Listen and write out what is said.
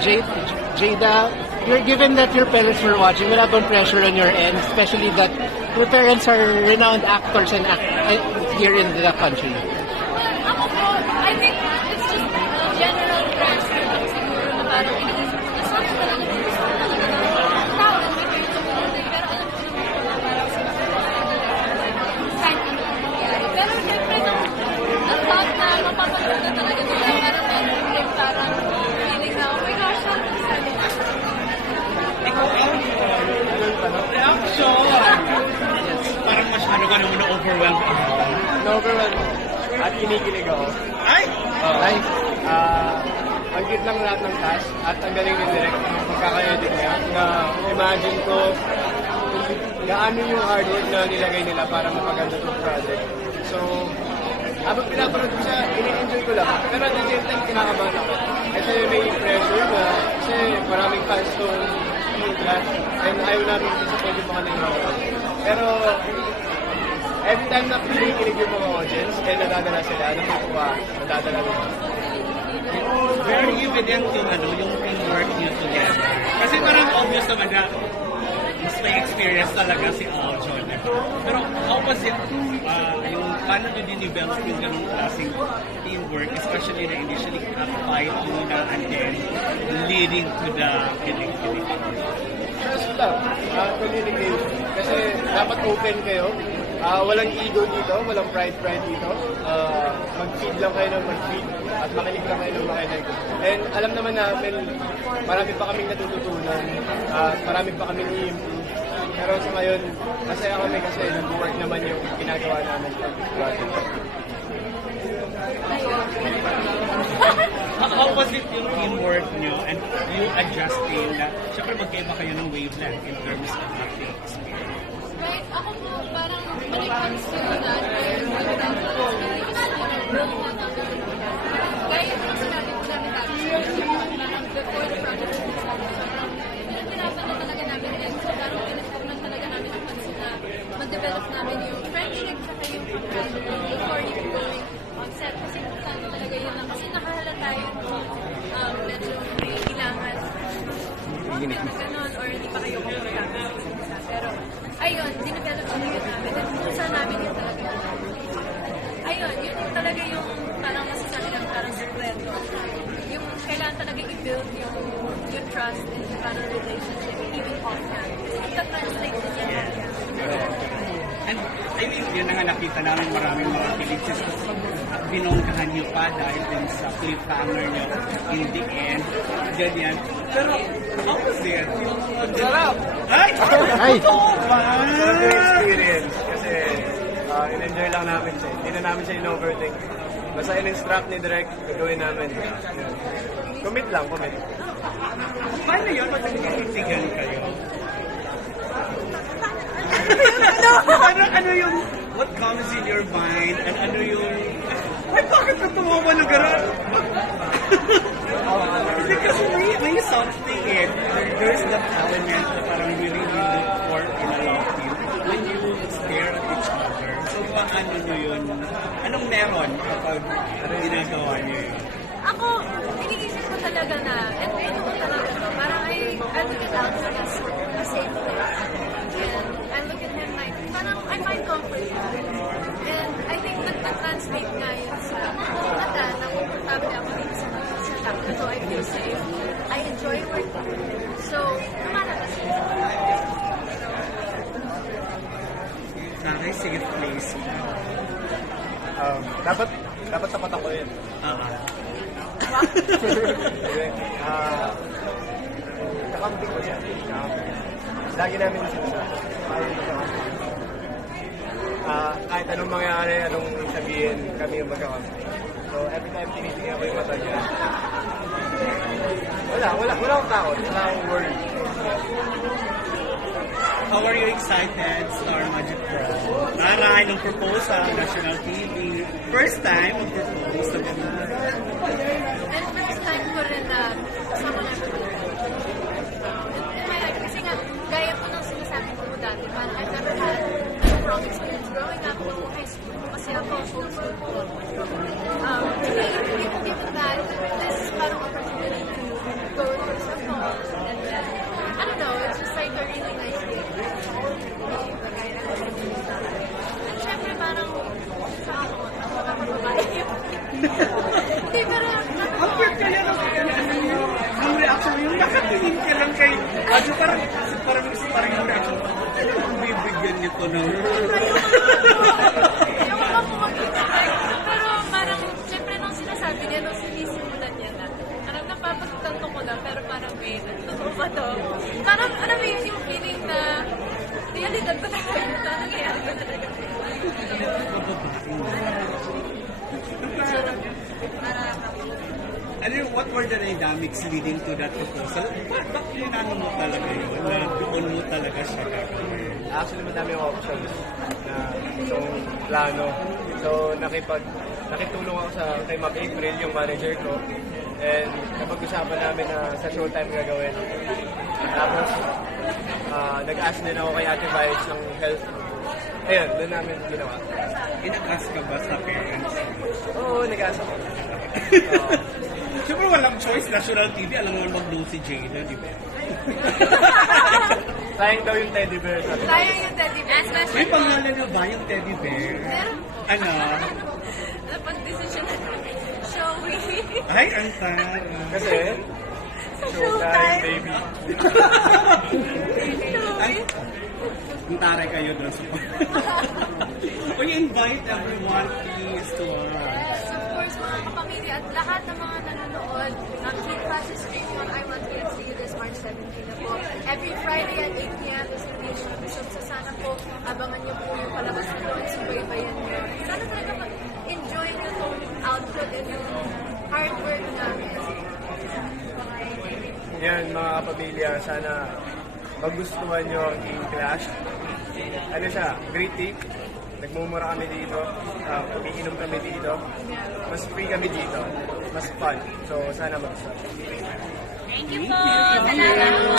Jada, you're given that your parents were watching, wala bang pressure on your end, especially that your parents are renowned actors and here in the country? Ako po, I think it's just general pressure lang siguro na parang iniisip ko na sana talaga gusto ko talaga ng tao na may kayo sa buhay. Pero alam ko naman po na parang sinasabi kahit ano ang mangyari. Pero syempre, the thought na mapapanood na talaga nila, parang meron din parang feeling na, oh my gosh, sabi na. Reaction! Parang masyado ka naman na-overwhelm ako. Na-overwhelm ako. At kinikilig ako. Ay! Ay, ang cute lang lahat ng cast at ang galing ng direct ng pagkaka-edit niya na imagine ko kung gaano yung hard work na nilagay nila para mapaganda itong project. So, habang pinapanood ko siya, ini-enjoy ko lang. Pero at the same time, kinakabahan ako. Kasi may pressure na kasi maraming fans to lahat. And ayaw namin disappoint yung mga nanonood. Pero, every time na pinikilig yung mga audience, eh nadadala sila, natutuwa, nadadala nila. Very evident yung yung teamwork niyo together. Kasi parang obvious naman na mas may experience talaga si Aljon. Pero how was it, yung paano nyo din-develop yung ganong klaseng teamwork, especially na initially fight muna and then leading to the kilig-kilig? Trust lang, communication. Kasi dapat open kayo. Walang ego dito, walang pride dito. Mag-feed lang kayo ng mag-feed at makinig lang kayo ng makinig. And alam naman namin, marami pa kaming natututunan at marami pa kaming i-improve. Pero sa ngayon, masaya kami kasi nag-work naman yung ginagawa namin sa project. How was it yung teamwork nyo and you adjusting na, syempre magkaiba kayo ng wavelength in terms of acting experience? Right, ako po parang when it comes to that, gaya yung sinabi ko namin dati, parang before the project parang pinapanaw talaga namin and parang pinagpunan talaga namin ang pansin na mag-develop namin yung friendship saka yung pagkano before even going on set. Kasi importante talaga yun lang. Kasi nakahalata yung medyo may kailangan ganon or hindi pa kayo komportable sa isa't isa. Pero ayun, dinevelop talaga namin at saan namin yun talaga. Ayun, yun talaga yung parang masasabi ng parang sekreto. Yung kailangan talaga i-build yung trust and parang relationship even off na. Ita-translate din yan. And I mean, yun na nga nakita namin maraming mga kiligsis at binongkahan niyo pa dahil din sa cliffhanger niyo in the end. Ganyan. Pero, how was it? Sarap! Ay! Ay! Totoo ba? Sarap yung experience kasi in-enjoy lang namin siya. Hindi na namin siya in-overthink. Basta in-instruct ni Direk, gagawin namin. Commit lang, commit. Paano yun? Pag nagkikitigan kayo? ano yung what comes in your mind and ano yung ay bakit ka tumawa na gano'n? Kasi may something there's that element na parang we really look for in a love team when you stare at each other. So paano nyo yun? Anong meron kapag ginagawa nyo yun? Ako, iniisip ko talaga na, and ito ko talaga to, parang I look at Alfred as a safe place. And I look at him like, parang I find comfort there. And I think nag-translate nga yun sa mata na komportable ako dito sa takbo. So I feel safe. I enjoy working with him. So, lumalabas yun. Very safe place. Dapat tapat ako yun. Kakamping ko siya. Lagi namin sinasabi. Kahit anong mangyari, anong sabihin, kami yung magkakamping. So every time tinitingnan ko yung mata niya, wala akong takot. Wala akong worry. How are you excited, Star Magic Pro? Taray, nung propose sa National TV. First time mag-propose sa ganun. And first time ko rin na kasama namin ko. In my life, kasi nga, gaya po ng sinasabi ko dati, parang I've never had a wrong experience growing up nung high school. Kasi ako, homeschool po. Given that, this is parang opportunity to go to the dynamics leading to that proposal? Bakit pinano mo talaga yun? Na doon mo talaga siya gagawin? Actually, madami yung options na itong plano. So, nakitulong ako kay Ma'am April, yung manager ko. And napag-usapan namin na sa showtime gagawin. Tapos, nag-ask din ako kay Ate Vibes ng help. Ayun, doon namin ginawa. In-ask ka ba sa parents? Oo, nag-ask ako. Siyempre walang choice, national TV, alam mo mag-no si Jada, di ba? Sayang daw yung teddy bear. Sabi. Sayang yung teddy bear. May pangalan na ba yung teddy bear? Meron. Ano? Napag-decision na showy. Ay, ang tara. Kasi, showtime, baby. Ay, ang taray kayo doon sa Or you invite everyone please to Yes, of course, mga kapamilya at lahat ng mga nanonood. Keep classes streaming on I Want to See You this March 17 na po. Every Friday at 8 p.m. is English episode. So sana po, abangan niyo po yung palabas na doon. Subaybayan niyo. Sana talaga enjoy niyo itong output and yung hard work namin. Yan, mga kapamilya, sana magustuhan nyo ang King Clash. Ano siya, great take. Nagmumura kami dito, umiinom kami dito. Mas free kami dito, mas fun. So, sana magustuhan. Thank you po! Salamat po!